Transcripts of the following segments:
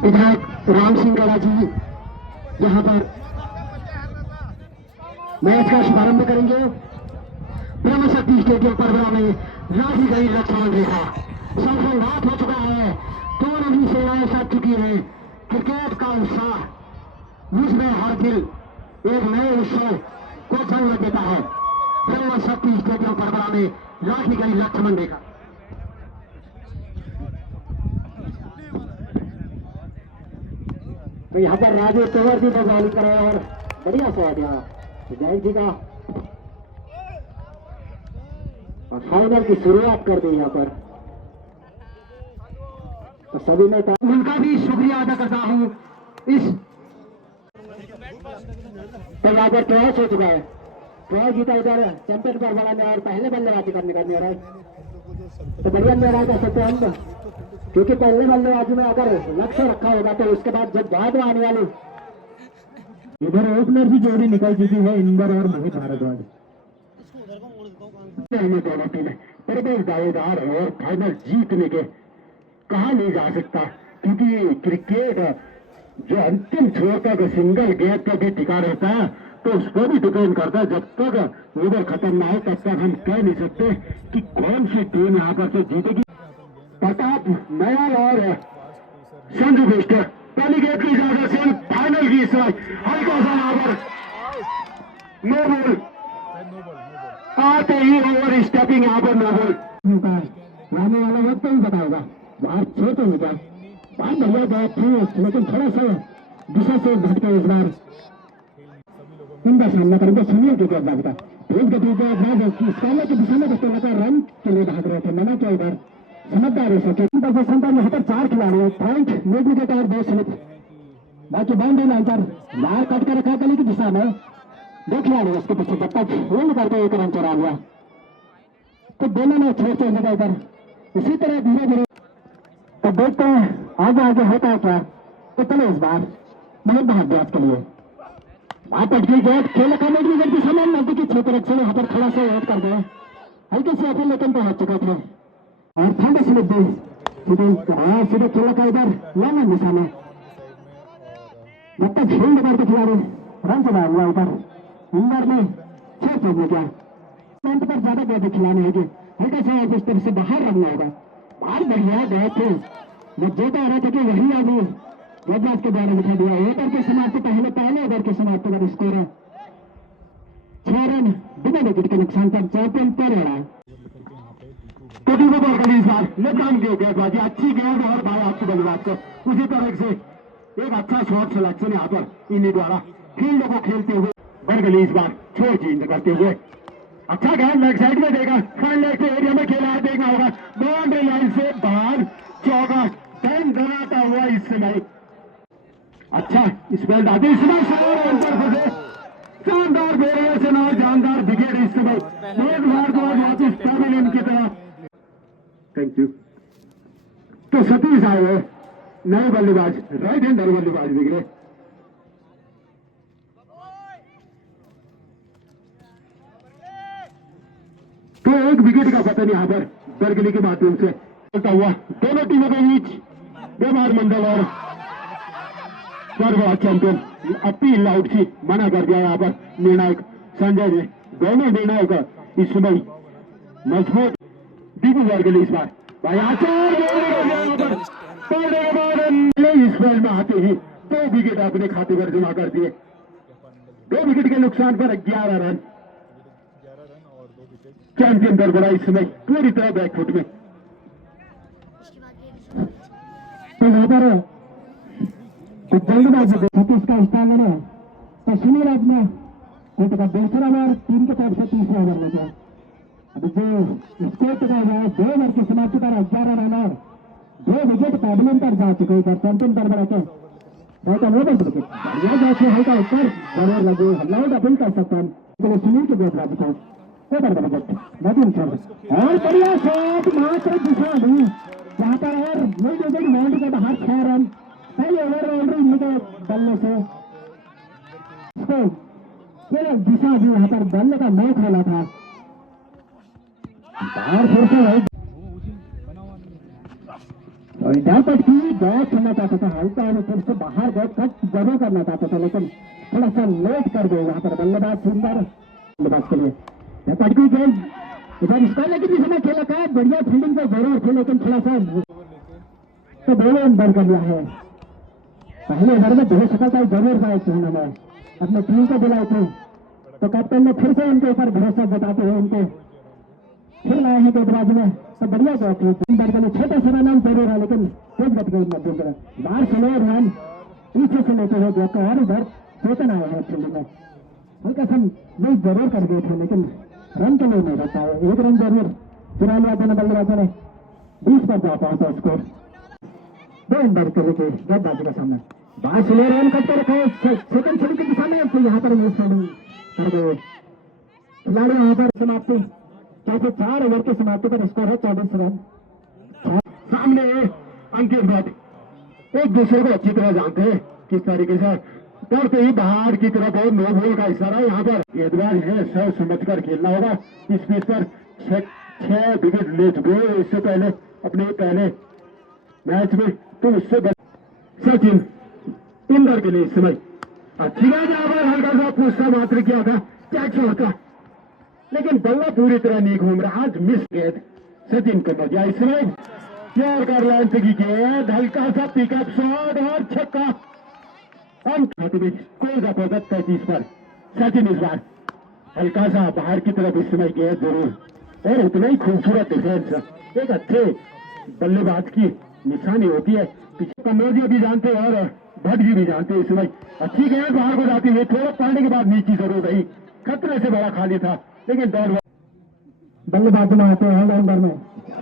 विधायक राम सिंह गड़ा जी यहाँ पर मैच का शुभारंभ करेंगे। ब्रह्म शक्ति स्टेडियम परगड़ा में राखी गई लक्ष्मण रेखा संघात हो चुका है। दोनों ही सेनाएं साथ चुकी हैं। क्रिकेट का उत्साह जिसमें हर दिल एक नए उत्सव को जन्म देता है। ब्रह्म शक्ति स्टेडियम परगड़ा में राखी गई लक्ष्मण रेखा। तो यहाँ पर राजेश तोमर जी बजाली करे और बढ़िया शॉट यहाँ विधायक जी का और फाइनल की शुरुआत कर दी यहाँ पर। तो सभी ने उनका भी शुक्रिया अदा करता हूँ। इस तो यहाँ पर टॉस हो चुका है। टॉस जीता इधर चैंपियन पर बड़ा ने और पहले बल्लेबाजी करने का निर्णय तो बढ़िया निर्णय कर सकते हैं हम, क्योंकि पहले बल्लेबाजी में अगर लक्ष्य रखा होगा तो उसके बाद जब बाद में आने वाली इधर ओपनर की जोड़ी निकल चुकी है इंदर और मोहित भारद्वाज। दोनों टीमें प्रबल दावेदार और फाइनल जीतने के कहा नहीं जा सकता, क्योंकि क्रिकेट जो अंतिम छोर तक सिंगल गेंद पर भी टिका रहता है तो उस पर भी डिपेंड करता है। जब तक ओवर खत्म ना हो तब तक हम कह नहीं सकते कि कौन सी टीम यहाँ पर से जीतेगी। प्रताप नयाल और संजू बिष्ट पहली गेंद की इजाजत से फाइनल की हल्का सा ओवर नो बॉल आते ही ओवर स्टेपिंग यहाँ पर नो बॉल आने वाला वक्त नहीं बताएगा। बाहर छे तो हो जाए बहुत बढ़िया बात थी, लेकिन थोड़ा सा दिशा से भटके इस बार उनका सामना करेंगे। सुनिए जो बदलाव का तेज गति के सामने की दिशा में बच्चे लगा रन के लिए भाग रहे थे। मैंने क्या इधर समझदार हो सके यहाँ पर 4 खिलाड़ी पॉइंट मिड विकेट और 2 स्लिप बाकी बाउंड्री लाइन पर बाहर कट कर रखा गली की दिशा में 2 खिलाड़ी उसके पीछे जब तक होल्ड करके 1 रन चुरा लिया तो दोनों ने छोड़ के जगह पर इसी तरह धीरे धीरे तो देखते हैं आगे आगे होता है क्या। तो चलो इस बार बहुत भाग्यास के लिए बात अटकी गया खेल का मिड विकेट की समय नजदीकी क्षेत्र से यहाँ पर थोड़ा सा वेट कर गए हल्के से अपने लेकिन पहुंच चुके थे और ठंड स्लिप दी सीधे खेल का इधर लंबन दिशा में जब तक फील्ड करके खिलाड़ी रन चला हुआ ऊपर इंदर में 6 चीज में क्या फ्रंट पर ज्यादा गए खिलाने होगी हल्का सा इस तरह से बाहर रखना होगा। बाहर बढ़िया गए थे जब जोता आ रहा था कि वही आगे रजनाथ के द्वारा लिखा दिया ओवर के समाप्ति पहले ओवर के समाप्ति पर स्कोर 6 रन बिना विकेट के नुकसान पर चैंपियन पर रहा है। तो टीमों को इस बार लेफ्ट की गेंदबाजी अच्छी गेंद और भाई आपके बल्लेबाज को उसी तरह से एक अच्छा शॉट सिलेक्शन यहाँ पर इन्हीं द्वारा फील्ड को खेलते हुए बरगली इस बार छोड़ चेंज करते हुए अच्छा गेंद लेग साइड में देगा फ्रंट लेग से एरिया में खेला है देखना होगा बाउंड्री लाइन से बाहर चौका टर्न बनाता हुआ इस समय अच्छा इस गेंद आते इसमें शानदार बेरे से ना जानदार विकेट इस समय एक बार को वापिस टर्मिनेट की तरह। Thank you. तो सतीश आए हुए नए बल्लेबाज राइट हैंडर बल्लेबाज बिगड़े तो एक विकेट का पतन यहाँ पर बरगली के माध्यम से होता हुआ दोनों टीमों के बीच व्यवहार मंडल और सर्वोच्च चैंपियन अपील आउट की मना कर दिया। यहाँ पर निर्णायक संजय ने दोनों निर्णायक इस समय मजबूत दीपू बरगली इस बार भाई आचार इस बॉल में आते ही 2 विकेट अपने खाते पर जमा कर दिए। 2 विकेट के नुकसान पर 11 रन चैंपियन बरगड़ा इस समय पूरी तरह बैकफुट में। तो यहाँ पर जल्दबाजी सतीश का स्थान लेना तो सुनील आज में कोर्ट का दूसरा ओवर टीम के तरफ से तीसरा ओवर में गया। अभी जो स्कोर चुका हुआ है 2 ओवर की समाप्ति पर 11 रन और 2 विकेट पैडलिंग पर जा चुके हैं चैंपियन बरगड़ा के बहुत विकेट बढ़िया जाके हल्का ऊपर बड़े लगे लॉर्ड अपील कर सकते हैं सुनील के गेंद ओवर द विकेट नदीम छोड़ और बढ़िया शॉट मात्र दिशा नहीं यहाँ पर और नहीं दे देगी बाउंड्री के बाहर 6 रन पहले ओवर बाउंड्री इनके बल्ले से इसको केवल दिशा भी यहाँ पर बल्ले का नहीं खोला था बाहर फिर से इंटरपट की बहुत करना चाहता था हल्का और फिर से बाहर बहुत कट जरूर करना चाहता था लेकिन थोड़ा सा लेट कर गए यहाँ पर बल्लेबाज सुंदर बल्लेबाज के लिए पटकी गेंद इधर स्कोर लेकिन इस समय खेला था बढ़िया फील्डिंग तो जरूर थे लेकिन थोड़ा सा तो दोनों अंदर कर लिया है पहले ओवर में बहुत सफलता जरूर पाए थे उन्होंने अपने टीम को दिलाए थे तो कैप्टन ने फिर से उनके ऊपर भरोसा जताते हुए उनको फिर लाए हैं गेंदबाजी में तो बढ़िया गया थे छोटा सा रन जरूर है लेकिन तेज गति गई मध्यम तरफ बाहर स्लो रन पीछे से लेते हुए गया और इधर चेतन आए हैं फील्ड में हल्का सा नहीं जरूर कर गए थे लेकिन रन के लिए नहीं रहता है 1 रन जरूर चुरा लिया दोनों बल्लेबाजों ने 20 पर जा पहुंचा स्कोर 2 अंदर कर रहे गेंदबाजी के सामने बाहर स्लो रन करते रखे सेकंड छड़ी की दिशा में तो यहाँ पर कर गए खिलाड़ी यहाँ पर समाप्ति चौथे 4 ओवर की समाप्ति पर स्कोर है 24 रन सामने अंकित भट्ट एक दूसरे को अच्छी तरह जानते हैं किस तरीके से करते ही बाहर की तरफ और नो बॉल का इशारा यहाँ पर गेंदबाज है सोच समझकर खेलना होगा इस पिच पर 6 विकेट ले चुके हैं इससे पहले अपने पहले मैच में तो उससे सचिन इंदर के लिए इस समय अच्छी बात यहाँ पर हल्का सा पूछता मात्र किया था क्या छोड़ता लेकिन बल्ला पूरी तरह नहीं घूम रहा आज मिस गेंद सचिन को बजा इस समय प्योर कर लेंथ की गेंद हल्का सा पिकअप शॉट और छक्का कोई सा पहुंचा 33 पर सचिन इस बार हल्का सा बाहर की तरफ इस समय गेंद जरूर और उतना ही खूबसूरत डिफेंस एक अच्छे बल्लेबाज की निशानी होती है पीछे कन्नौजिया भी जानते और भट्ट जी भी जानते हैं इस समय अच्छी गेंद बाहर को जाती हुई थोड़ा पड़ने के बाद नीचे जरूर रही खतरे से बड़ा खाली था लेकिन दौड़ बल्लेबाज में आते हैं ऑलराउंडर में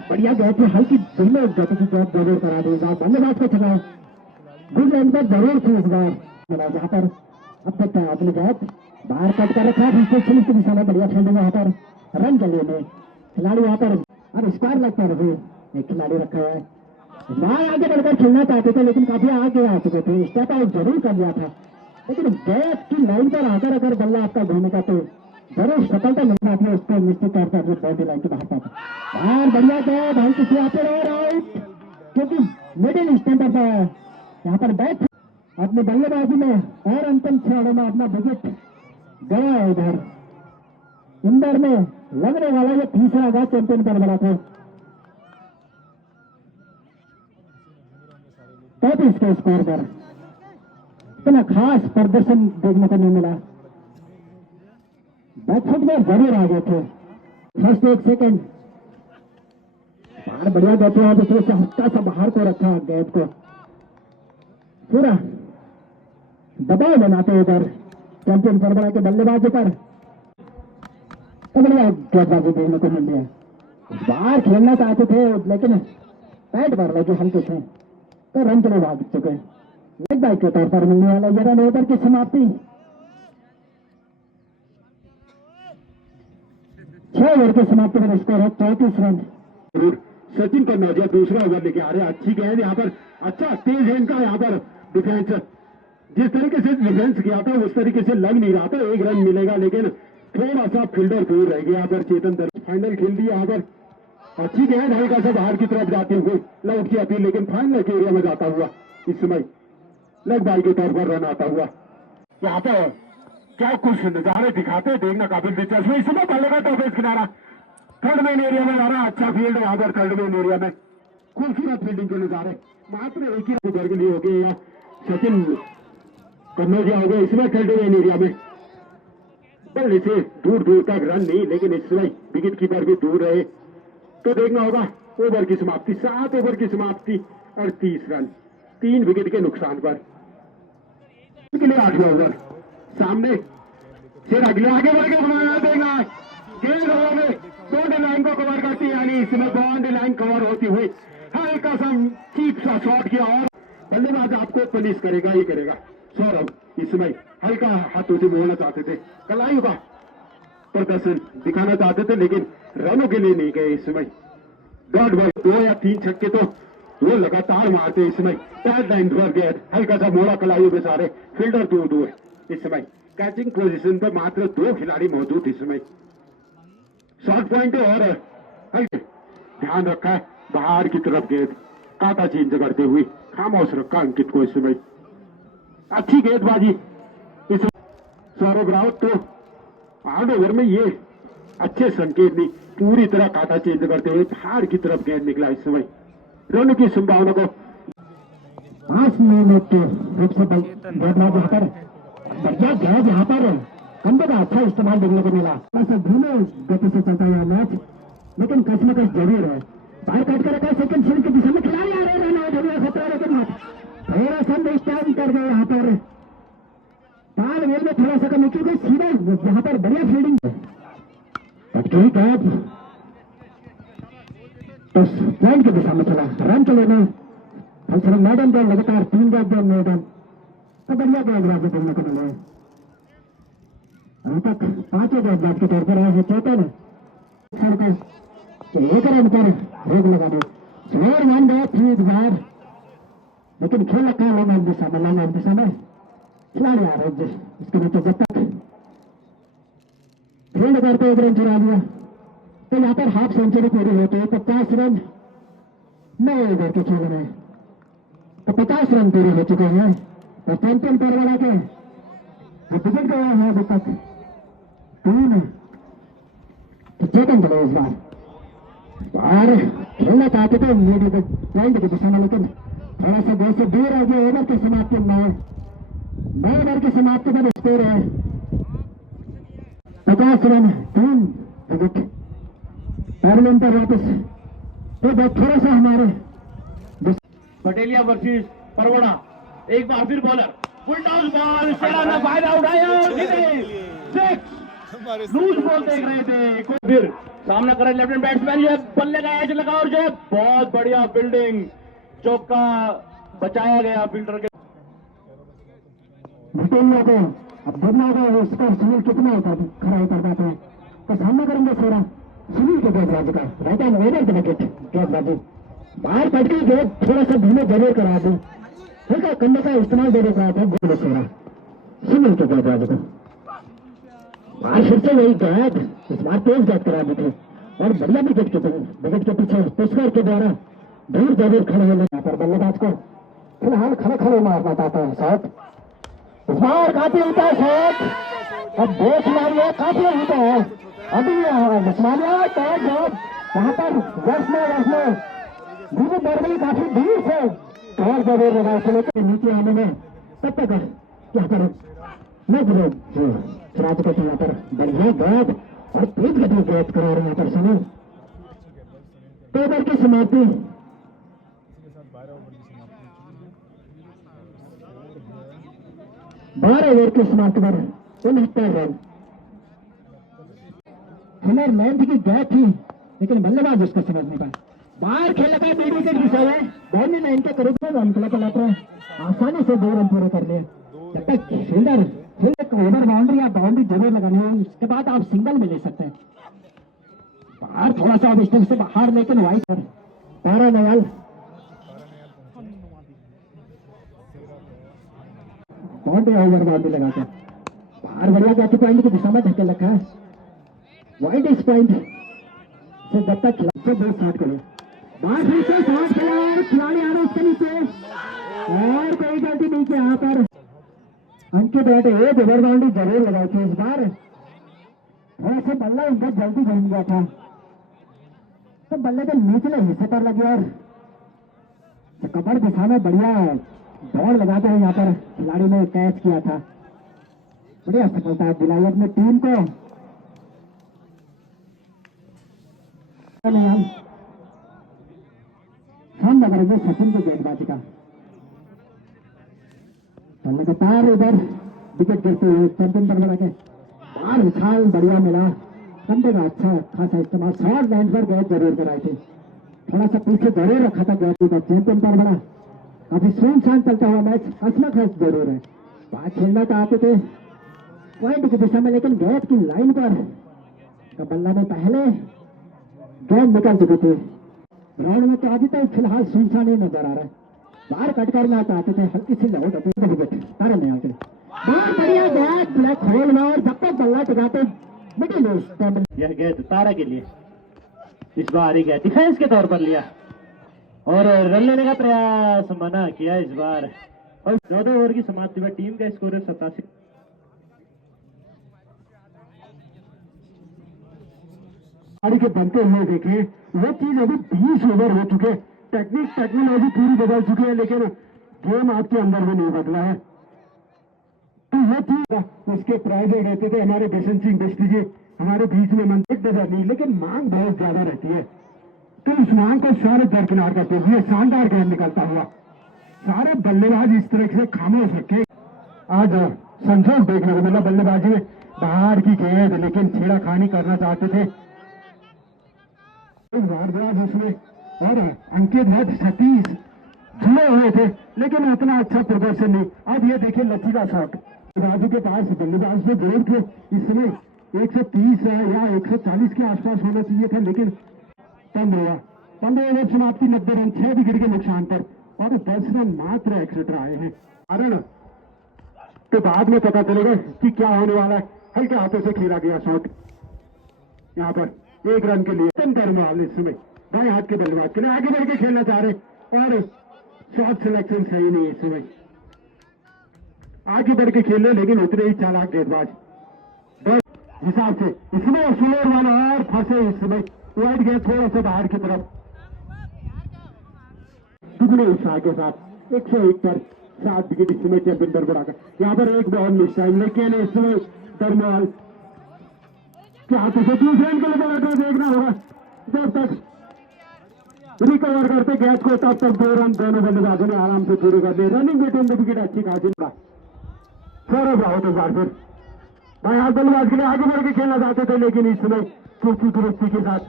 बढ़िया गए थे हल्की दिल में गति की जॉब जरूर करा देगा बल्लेबाज को छका गुड लाइन पर जरूर थी इस बार यहाँ पर अब तक अपनी गैप बाहर कट कर रखा है की दिशा में बढ़िया फील्डिंग यहाँ पर रन के लिए खिलाड़ी यहाँ पर अब स्क्वायर लगता रहे एक खिलाड़ी रखा है वहां आगे बढ़कर खेलना चाहते थे लेकिन काफी आगे आ चुके थे स्टेप आउट जरूर कर लिया था लेकिन गैप की लाइन पर आकर अगर बल्ला आपका घूमेगा तो जरूर सफलता मिल जाती है उसको निश्चित तौर पर बॉडी लाइन के बाहर पाता और बढ़िया गया भाई किसी यहाँ पर और आउट क्योंकि मिडिल स्टैंडर पर यहाँ पर बैट अपने बल्लेबाजी में और अंतिम क्षणों में अपना विकेट गया है इधर इंदर में लगने वाला ये तीसरा आगाह चैंपियन पर बना था 35 के स्कोर पर इतना खास प्रदर्शन देखने को नहीं मिला बैकफुट में जरूर आ गए थे फर्स्ट 1 सेकंड बाहर बढ़िया गए थे और दूसरे से हल्का सा बाहर को रखा गेंद को पूरा दबाव बनाते इधर चैंपियन सरबरा के बल्लेबाजी पर बढ़िया गेंदबाजी देखने को मिल गया बाहर खेलना चाहते थे लेकिन पैट भर लगे हल्के से तो रन के लिए भाग चुके लेग बाइक के तौर पर मिलने वाला ये रन ओवर की समाप्ति 6 ओवर की समाप्ति पर स्कोर है 34 रन सचिन का नौजिया दूसरा ओवर लेके आ रहे हैं अच्छी गेंद यहाँ पर अच्छा तेज है इनका यहाँ पर डिफेंस जिस तरीके से डिफेंस किया था उस तरीके से लग नहीं रहा था 1 रन मिलेगा लेकिन थोड़ा सा फील्डर दूर रह गया यहाँ पर चेतन दर्ज फाइनल खेल दिया यहाँ पर अच्छी गेंद हल्का सा बाहर की तरफ जाती हुई लौट की अपील लेकिन फाइनल के एरिया में जाता हुआ इस समय लेग बाई के तौर पर रन आता हुआ यहाँ पर क्या कुछ नजारे दिखाते देखना काफी दिलचस्प है इस समय बल्लेबाज टॉपेज किनारा थर्ड मेन एरिया में जा रहा है अच्छा फील्ड है यहाँ पर थर्ड मेन एरिया में खूबसूरत फील्डिंग के नजारे मात्र एक ही उधर के लिए हो गए या सचिन कन्नौजिया हो गए इसमें थर्ड मेन एरिया में बल्ले से दूर दूर तक रन नहीं लेकिन इस समय विकेट कीपर भी दूर रहे तो देखना होगा ओवर की समाप्ति 7 ओवर की समाप्ति 38 रन 3 विकेट के नुकसान पर के लिए 8वां ओवर सामने फिर अगले आगे बढ़ के घुमाना देखना है गेंद हवा में बाउंड्री लाइन को कवर करती यानी इसमें बाउंड्री लाइन कवर होती हुई हल्का सा चीप सा शॉट किया और बल्लेबाज आपको पुलिस करेगा ही करेगा सौरभ इस समय हल्का हाथों से मोड़ना चाहते थे कलाई का प्रदर्शन दिखाना चाहते थे, लेकिन रनों के लिए नहीं गए इस समय। डॉट बॉल 2 या 3 छक्के तो वो लगातार मारते इस समय। पैड लाइन पर गया, हल्का सा मोड़ा कलाइयों के सारे फील्डर दूर दूर इस समय। कैचिंग पोजीशन पर मात्र 2 खिलाड़ी मौजूद इस समय। शॉर्ट पॉइंट और ध्यान रखा है बाहर की तरफ गेंद, काटा चेंज करते हुए खामोश रखा अंकित को इस समय। अच्छी गेंदबाजी इस सौरभ राउत तो 8 ओवर में ये अच्छे संकेत नहीं, पूरी तरह काटा चेंज करते हुए बाहर की तरफ गेंद निकला इस समय। रन की संभावना को 5 मिनट रूप से गेंदबाज यहाँ पर बढ़िया गेंद, यहाँ पर कंधे का अच्छा इस्तेमाल देखने को मिला। ऐसा धीमे गति से चलता हुआ मैच, लेकिन कसमकस जरूर है। बाहर काट कर रखा है सेकंड सीरीज की दिशा में, खिलाड़ी आ रहे रन आउट हो गया खतरा, लेकिन थोड़ा सा मिस्टेक कर गए यहाँ पर। तालमेल में थोड़ा सा कमी, क्योंकि सीधा यहाँ पर बढ़िया फील्डिंग है। ठीक है, तो पॉइंट की दिशा में चला, रन चले में हम मैडम को लगातार 3 गेंद मैडम तो बढ़िया गेंदबाजी देखने को मिले। अभी तक 5 गेंदबाज के तौर पर आए हैं चेतन एक रन पर रोक लगा दो। स्लोअर मान गया 3 बार, लेकिन खेल रखा है लंग दिशा में खिलाड़ी आ रहे इसके नीचे। जब तक फील्ड करते 1 रन चुरा दिया तो यहाँ पर हाफ सेंचुरी पूरी होती है। 50 रन 9 ओवर के खेल रहे हैं, तो 50 रन पूरे हो चुके हैं। और चैंपियन परवाड़ा के विकेट गया है अभी तक 3, तो चेतन चले इस बार खेलना चाहते थे मीडियम पॉइंट की दिशा में, लेकिन थोड़ा सा बहुत से दूर आ गए। ओवर की समाप्ति में 9 ओवर की समाप्ति पर स्कोर है 50 रन 3 विकेट। पैरलिन पर वापस तो थोड़ा सा हमारे पटेलिया वर्सेस परवड़ा। एक बार फिर बॉलर फुल टॉस बॉल, शानदार फायदा उठाया और लूज बॉल देख रहे थे। फिर सामना कर लेफ्ट हैंड बैट्समैन, जो बल्ले का एज लगा और जो है बहुत बढ़िया फील्डिंग, चौका बचाया गया फील्डर के। पटेलिया को अब देखना होगा इसका सुनील कितना होता है खड़ा उतर जाते हैं, तो सामना करेंगे सेरा सुनील के गेंदबाजी का। राइट हैंड वेदर के विकेट गेंदबाजी बाहर कट के गेंद थोड़ा सा धीमे जरूर करा दो, हल्का कंधे का इस्तेमाल दे रहा था गोल सेरा सुनील के गेंदबाजी को। बाहर फिर से वही गेंद, इस बार तेज गेंद करा दी थी और बढ़िया विकेट के पीछे पुष्कर के द्वारा दूर जरूर खड़े होने पर बल्लेबाज को फिलहाल खड़े मारना चाहता है शॉट। इस बार काफी ऊंचा शॉट, अब 2 खिलाड़ी काफी ऊंचा है। अभी उस्मानिया टॉप जॉब वहां पर वैष्णव दूर बरगली काफी दूर से और जरूर लगा चले के नीचे आने में तब तक क्या करें मैं राज को यहाँ पर बढ़िया गेंद और तेज गति गेंद करा रहे हैं यहाँ पर सुनील। तो ओवर की समाप्ति 12 ओवर की समाप्ति पर 69 रन। हमारे लेंथ की गैप थी, लेकिन बल्लेबाज उसको समझ नहीं पाया। बाहर खेल लगा मिड विकेट की है, बाउंड्री लाइन के करीब रन चला आसानी से 2 रन पूरे कर लिए। जब तक फील्डर ओवर बाउंड्री या बाउंड्री जरूर लगानी है, उसके बाद आप सिंगल में ले सकते हैं। बाहर थोड़ा सा डिस्टेंस से बाहर, लेकिन वाइट पर तारा नयाल बाउंड्री ओवर बाउंड्री लगाकर बाहर बढ़िया गया पॉइंट की दिशा में धकेल रखा है। वाइट इस पॉइंट से जब तक खिलाड़ी 60 करें बाहर फिर से 60 खेला, खिलाड़ी आ रहे उसके नीचे और कोई गलती नहीं किया यहाँ पर अंकित बैठे 1 ओवर बाउंड्री जरूर लगाई थी। इस बार थोड़ा सा बल्ला उनका जल्दी घूम गया था, तो बल्ले के निचले हिस्से पर लगे और कमर दिशा में बढ़िया दौड़ लगाते हुए यहाँ पर खिलाड़ी ने कैच किया था। बढ़िया सफलता दिलाई अपनी टीम को। सामना करेंगे सचिन की गेंदबाजी का। लगातार इधर विकेट गिरते हुए चैंपियन पर लगा के बाहर उछाल बढ़िया मिला, कंधे का अच्छा खासा इस्तेमाल, शॉर्ट लाइन पर गेंद जरूर कराई थी। थोड़ा सा पीछे जरूर रखा था गेंद का। चैंपियन पर बड़ा काफी सुनसान चलता हुआ मैच हंसमख जरूर है। बात खेलना चाहते थे पॉइंट की दिशा में, लेकिन गेंद की लाइन पर का बल्ला में पहले गेंद निकल चुकी थी। ग्राउंड में तो अभी तक फिलहाल सुनसान ही नजर आ रहा है। बाहर कट करना चाहते थे, हल्की सी लौट तारे नहीं आते। बहुत बढ़िया बैट ब्लैक होल में, और जब तक बल्ला टिकाते मिडिल यह गेंद तारा के लिए इस बार ही गया डिफेंस के तौर पर लिया और रन लेने का प्रयास मना किया इस बार। और 14 ओवर की समाप्ति में टीम का स्कोर है 87। गाड़ी के बनते हुए देखे वो चीज अभी 20 ओवर हो चुके। टेक्नोलॉजी पूरी बदल चुकी है, लेकिन गेम आपके अंदर में नहीं बदला है। तो ये चीज उसके प्राइज रहते थे हमारे बेसन सिंह बेस्टी जी हमारे बीच में मंदिर नजर नहीं, लेकिन मांग बहुत ज्यादा रहती है। तो उस मांग को सारे दरकिनार करते हुए शानदार गेम निकलता हुआ सारे बल्लेबाज इस तरह से खामोश रखे। आज संजोग देखने को मिला बल्लेबाजी में, बाहर की गेंद लेकिन छेड़ाखानी करना चाहते थे भारद्वाज उसमें, और अंकित भट्ट सतीश जुड़े हुए थे, लेकिन उतना अच्छा प्रदर्शन नहीं। अब ये देखिए लचीला शॉट बाजू के पास बल्लेबाज में जरूर थे, इस समय 130 या 140 के आसपास होना चाहिए था, लेकिन 15 ओवर समाप्ति 90 रन 6 विकेट के नुकसान पर, और 10 रन मात्र एक्स्ट्रा आए हैं। कारण तो बाद में पता चलेगा कि क्या होने वाला है। हल्के हाथों से खेला गया शॉट यहाँ पर 1 रन के लिए करने वाले इस समय दाएं हाथ के बल्लेबाज के लिए आगे बढ़ के खेलना चाह रहे, और शॉट सिलेक्शन सही नहीं इस समय। आगे बढ़ के खेले लेकिन उतने ही चालाक गेंदबाज बस हिसाब से इसमें स्लोर वाला और फंसे इस समय वाइड गए थोड़ा सा बाहर की तरफ। दुगने उत्साह के साथ 101 पर 7 विकेट इस समय चैंपियन बढ़ाकर यहाँ पर एक बॉल मिस टाइम, लेकिन इस समय दरमियान क्या हाथों से दूसरे रन के लिए देखना होगा। जब तक रिकवर करते गैस को तब तक 2 रन दोनों बल्लेबाजों ने आराम से पूरे कर दिए। रनिंग बिटवीन द विकेट अच्छी खासी का सौरभ रावत इस बार फिर भाई हाथ बल्लेबाज के लिए आगे बढ़ के खेलना चाहते थे, लेकिन इस समय चौथी दुरुस्ती के साथ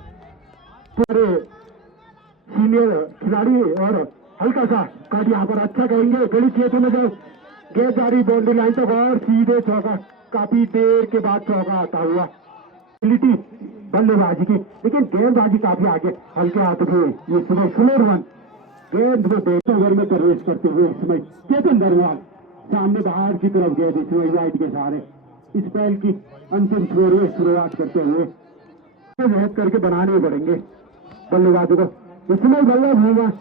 पूरे सीनियर खिलाड़ी और हल्का सा काट यहाँ पर अच्छा कहेंगे गली क्षेत्र में जो गेंद जारी बाउंड्री लाइन तक और सीधे चौका, काफी देर के बाद चौका आता हुआ बल्लेबाजी की, लेकिन गेंदबाजी काफी आगे हल्के हाथ में ये समय स्लोर वन गेंद में 2 ओवर में प्रवेश करते हुए इस समय चेतन दरवाल सामने बाहर की तरफ गेंद इस समय वाइड के सहारे इस पहल की अंतिम छोर में शुरुआत करते हुए मेहनत करके बनाने पड़ेंगे बल्लेबाजों को। इसमें बल्ला घूमा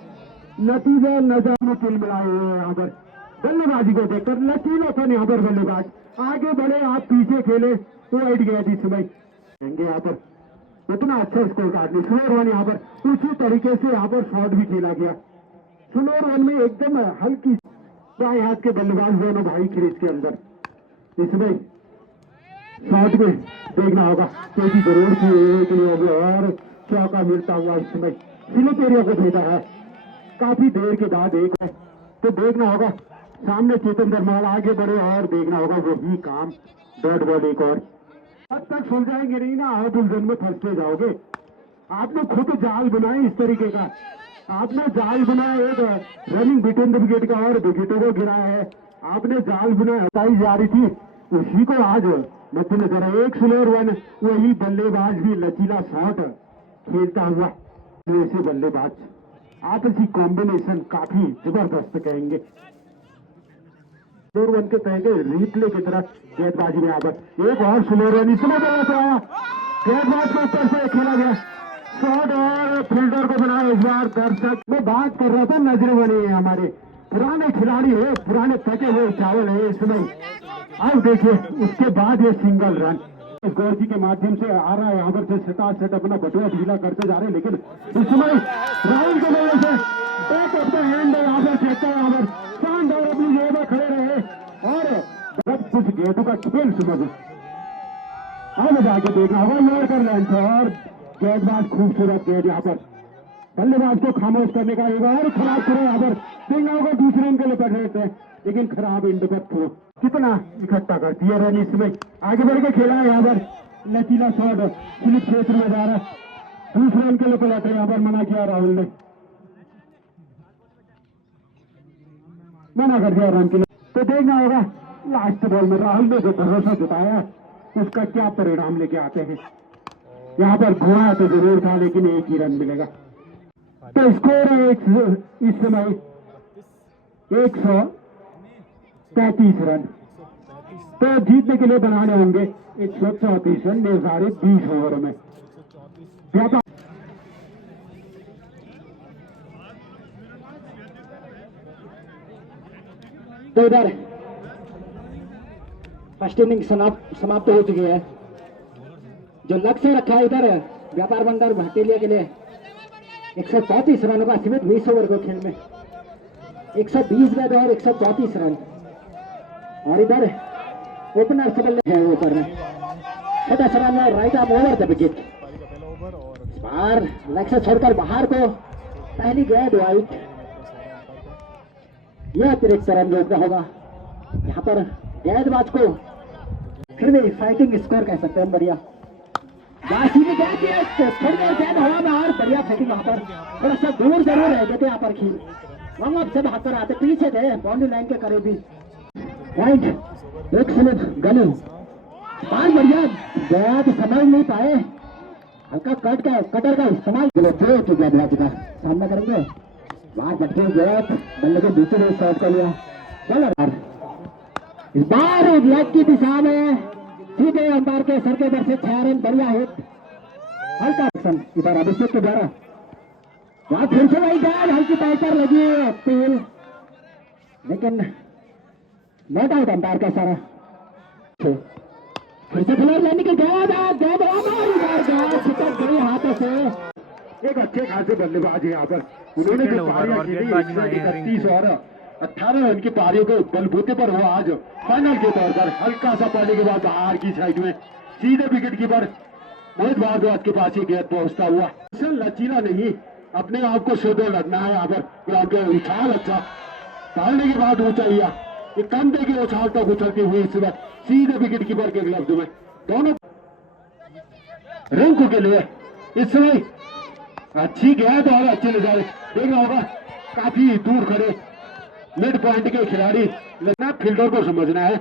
नतीजा नजर में तिल मिलाए हुए यहाँ पर बल्लेबाजी को देखकर लचीलापन यहाँ पर बल्लेबाज आगे बढ़े आप पीछे खेले तो वाइड गया इस समय यहाँ पर उतना अच्छा स्कोर काट लिया। स्लोर वन यहाँ पर उसी तरीके से यहाँ पर शॉट भी खेला गया। स्लोर वन में एकदम हल्की बाएं हाथ के बल्लेबाज दोनों भाई क्रीज के अंदर इसमें शॉट में देखना होगा क्योंकि करोड़ की एक होगी और चौका मिलता हुआ इस समय स्लिप एरिया को भेजा है काफी देर के बाद एक है, तो देखना होगा सामने चेतन दरमाल आगे बढ़े और देखना होगा वही काम डॉट बॉल एक और अब तक सुलझाएंगे नहीं ना, आप उलझन में फंसते जाओगे। आपने खुद जाल बनाए इस तरीके का, आपने जाल बनाया एक रनिंग बिटवीन द विकेट का और विकेटों को गिराया है, आपने जाल बनाया हटाई जा रही थी उसी को आज मद्देनजर है। एक स्लोर वन वही बल्लेबाज भी लचीला शॉट खेलता हुआ ऐसे बल्लेबाज आपसी कॉम्बिनेशन काफी जबरदस्त कहेंगे। स्लोर वन के तहत रिप्ले की तरह गेंदबाजी में यहाँ पर एक और स्लोर वन इसमें गया तो आया गेंदबाज को ऊपर से खेला गया शॉट और फील्डर को बनाया। इस बार दर्शक में बात कर रहा था नजर बनी है हमारे पुराने खिलाड़ी है, पुराने पके हुए चावल है इसमें। अब देखिए उसके बाद ये सिंगल रन इस गौर जी के माध्यम से आ रहा है यहाँ पर से सेट अपना बटुआ ढीला करते जा रहे हैं, लेकिन इस समय राहुल के वजह से एक अपना हैंड यहाँ पर चेकता है यहाँ पर शानदार अपनी जगह पर खड़े रहे और सब कुछ गेंदों का खेल समझ अब जाके देखना होगा लोड कर लेंथ और गेंदबाज खूबसूरत गेंद यहाँ पर बल्लेबाज को खामोश करने का एक और खराब करो यहाँ पर देखना होगा दूसरे इनके लिए पकड़ लेते हैं, लेकिन खराब इंड पर थ्रो कितना इकट्ठा कर दिया रन इसमें आगे बढ़ के खेला है यहाँ पर लचीला शॉट स्लिप क्षेत्र में जा रहा दूसरे रन के लिए पलट यहाँ पर मना किया राहुल ने, मना कर दिया रन के लिए। तो देखना होगा लास्ट बॉल में राहुल ने जो भरोसा जताया उसका क्या परिणाम लेके आते हैं। यहाँ पर घुमा तो जरूर था, लेकिन एक ही रन मिलेगा। तो स्कोर है इस समय 135 रन। तो जीतने के लिए बनाने होंगे 134 रन निर्धारित 20 ओवरों में। तो इधर फर्स्ट इनिंग समाप्त हो चुकी है। जो लक्ष्य रखा है इधर व्यापार मंडल भटेलिया के लिए 134 रनों का सीमित 20 ओवर को खेल में 120 गेंद और 134 रन। और इधर ओपनर सबल है ऊपर में छोटा सा run right arm over the wicket. बाहर लेग से छोड़कर बाहर को पहली गेंद वाइट। यह अतिरिक्त रन जोड़ना होगा यहाँ पर गेंदबाज को। फिर भी फाइटिंग स्कोर कह सकते हैं बढ़िया। गेंद हवा में और बढ़िया फाइटिंग वहां पर थोड़ा सा दूर जरूर रह गए थे यहाँ पर खील वहां से बहत्तर आते पीछे थे बाउंड्री लाइन के करीबी। पॉइंट एक स्लिप गले बहुत बढ़िया गया तो समझ नहीं पाए। हल्का कटर का इस्तेमाल गेंदबाज का सामना करेंगे। वहां झटके गया बल्ले के दूसरे शॉट कर लिया। बॉलर इस बार लेग की दिशा में सीधे अंपायर के सर के दर से 6 रन बढ़िया हिट। हल्का एक्शन इधर अभिषेक के द्वारा वहां फिर से वही गेंद हल्की पैकर लगी है अपील, लेकिन नॉट आउट अंपायर का सारा। फिर से खिलाड़ी लाने की गेंद छिटक गई हाथों से। एक अच्छे खासे बल्लेबाज है यहाँ पर। उन्होंने जो पारियां की 31 और 18 रन की पारियों के बलबूते पर वो आज फाइनल के तौर पर हल्का सा पड़ने के बाद बाहर की साइड में सीधे विकेट कीपर मोहित भारद्वाज के पास ही गेंद पहुंचता हुआ। लचीला नहीं, अपने आप को सुदृढ़ रखना है यहाँ पर। ग्राउंड के उछाल अच्छा डालने के बाद ऊंचाइया कंधे की उछाल तक उछलती हुई इस वक्त सीधे विकेट कीपर के ग्लव्स में दोनों रंग के लिए इस समय अच्छी गेंद और अच्छे नजारे देखना होगा। काफी दूर खड़े मिड पॉइंट के खिलाड़ी, लेकिन फील्डर को समझना है।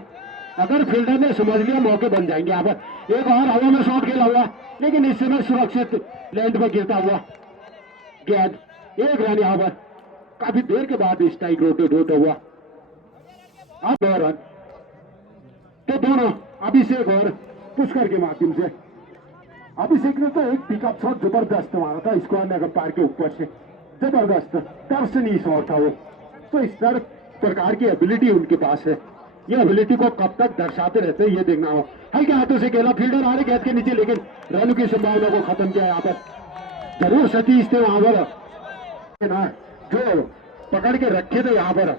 अगर फील्डर ने समझ लिया मौके बन जाएंगे यहाँ पर। एक और हवा में शॉट खेला हुआ, लेकिन इस समय सुरक्षित लैंड में गिरता हुआ गेंद। एक रन यहाँ पर काफी देर के बाद स्ट्राइक रोटेट होता हुआ। अब 2 रन तो दोनों अभिषेक और पुष्कर के माध्यम से। अभिषेक ने तो एक पिकअप शॉट जबरदस्त मारा था स्क्वायर ने अंपायर के ऊपर से, जबरदस्त दर्शनीय शॉट था वो। तो इस प्रकार की एबिलिटी उनके पास है। ये एबिलिटी को कब तक दर्शाते रहते हैं ये देखना हो। हल्के हाथों से खेला, फील्डर आ रहे गेंद के नीचे, लेकिन रन की संभावना को खत्म किया यहाँ पर। जरूर सतीश थे वहां पर जो पकड़ के रखे थे यहाँ पर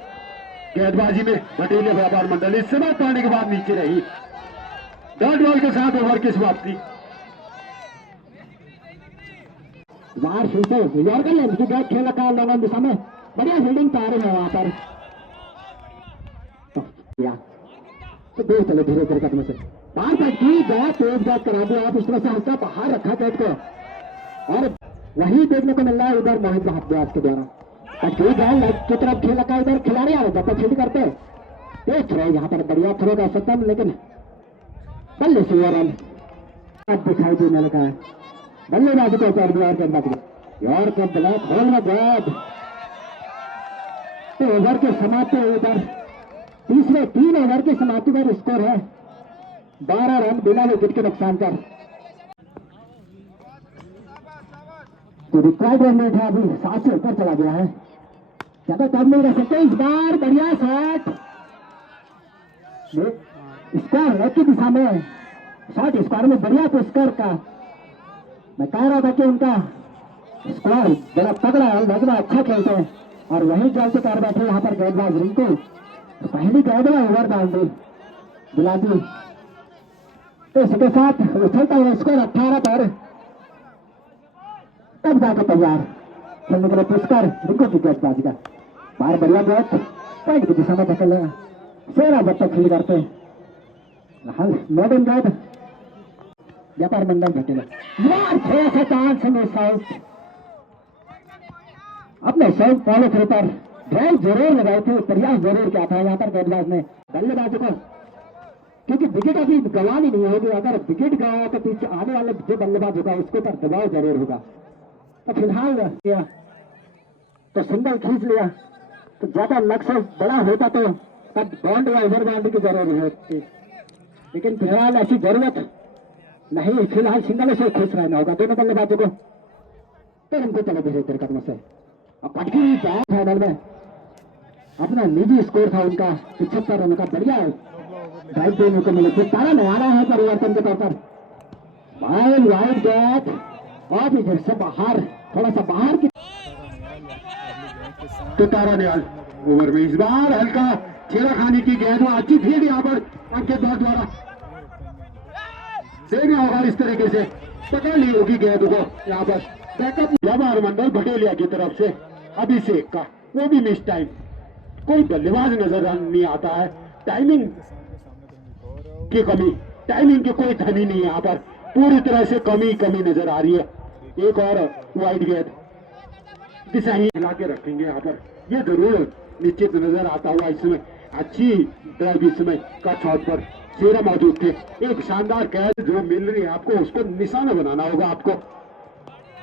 गेंदबाजी में भटेलिया व्यापार मंडल। इस समय पाने के बाद नीचे रही। डॉट बॉल के साथ ओवर की समाप्ति। बाहर बैट खेला का लॉन्ग दिशा में बढ़िया फील्डिंग पा रहे हैं वहां पर। तो दो चले धीरे धीरे कदम से बाहर की गया तेज बैट करा दिया। आप इस तरह से हल्का बाहर रखा बैट को और वही देखने को मिल रहा है उधर मोहित भारद्वाज के द्वारा। की तरफ खेल रखा इधर खिलाड़ी आ रहे फील्ड करते तेज थ्रो यहाँ पर बढ़िया थ्रो का सत्तम, लेकिन बल्ले से रन दिखाई देने लगा है। बल्लेबाजी को और कब ब्लैक होल में गेंद। तो ओवर के समाप्ति इधर तीसरे 3 ओवर की समाप्ति पर स्कोर है 12 रन बिना विकेट के नुकसान पर। तो रिक्वायर्ड रन रेट है अभी 7 से ऊपर चला गया है, ज्यादा कम नहीं रह सकते। इस बार बढ़िया शॉट स्कोर लेग की दिशा में शॉट स्कोर में बढ़िया पुष्कर का। मैं कह रहा था कि उनका स्कोर बड़ा तगड़ा है, लगना अच्छा खेलते हैं और वही चलते कर बैठे यहाँ पर गेंदबाज रिंकू। तो पहली गेंद में ओवर बाउंड्री बुला दी। तो इसके साथ उछलता हुआ स्कोर 18 पर तब जाकर तैयार खेलने के लिए पुष्कर रिंकू की गेंदबाजी का। बाहर बढ़िया गेंद पॉइंट की दिशा में धकेलेगा। शेरा जब तक फील करते मॉडर्न गेंद व्यापार मंडल घटेगा। Chance miss out. अपने शौक फॉलो थ्रू पर ड्राइव जरूर लगाई थी, प्रयास जरूर किया था यहाँ पर गेंदबाज ने बल्लेबाज को क्योंकि विकेट अभी गंवानी नहीं होगी। अगर विकेट गंवाया तो पीछे आने वाले जो बल्लेबाज होगा उसके ऊपर दबाव जरूर होगा। तो फिलहाल किया तो सिंगल खींच लिया, तो ज्यादा लक्ष्य बड़ा होता तो तब बाउंड्री या ओवर बाउंड्री की जरूरत होती, लेकिन फिलहाल ऐसी जरूरत नहीं। फिलहाल सिंगल से खुश रहना होगा दोनों बल्लेबाजों को। तो उनको चलो धीरे धीरे कदमों से अब पटकी जाए। फाइनल में अपना निजी स्कोर था उनका 75 रन का, बढ़िया ड्राइव देने को मिले। फिर तारा नहीं आ रहा है परिवर्तन के तौर पर, वाइड वाइड गैप और भी फिर से बाहर, थोड़ा सा बाहर की। तो तारा निहाल ओवर में इस बार हल्का छेड़खानी की गेंद में अच्छी फील्ड यहाँ पर अंकित द्वारा देखना होगा। इस तरीके से पकड़ ली होगी गेंद को यहाँ पर बैकअप जवाहर मंडल भटेलिया की तरफ से अभिषेक का, वो भी मिस टाइम। कोई बल्लेबाज नजर नहीं आता है, टाइमिंग की कमी, टाइमिंग की कोई धनी नहीं है यहाँ पर, पूरी तरह से कमी नजर आ रही है। एक और वाइड गेंद दिशा ही हिला के रखेंगे यहाँ पर, ये जरूर निश्चित नजर आता हुआ। इसमें अच्छी ड्राइव इसमें का शॉट पर शेरा मौजूद थे। एक शानदार कैच जो मिल रही है आपको, उसको निशाना बनाना होगा आपको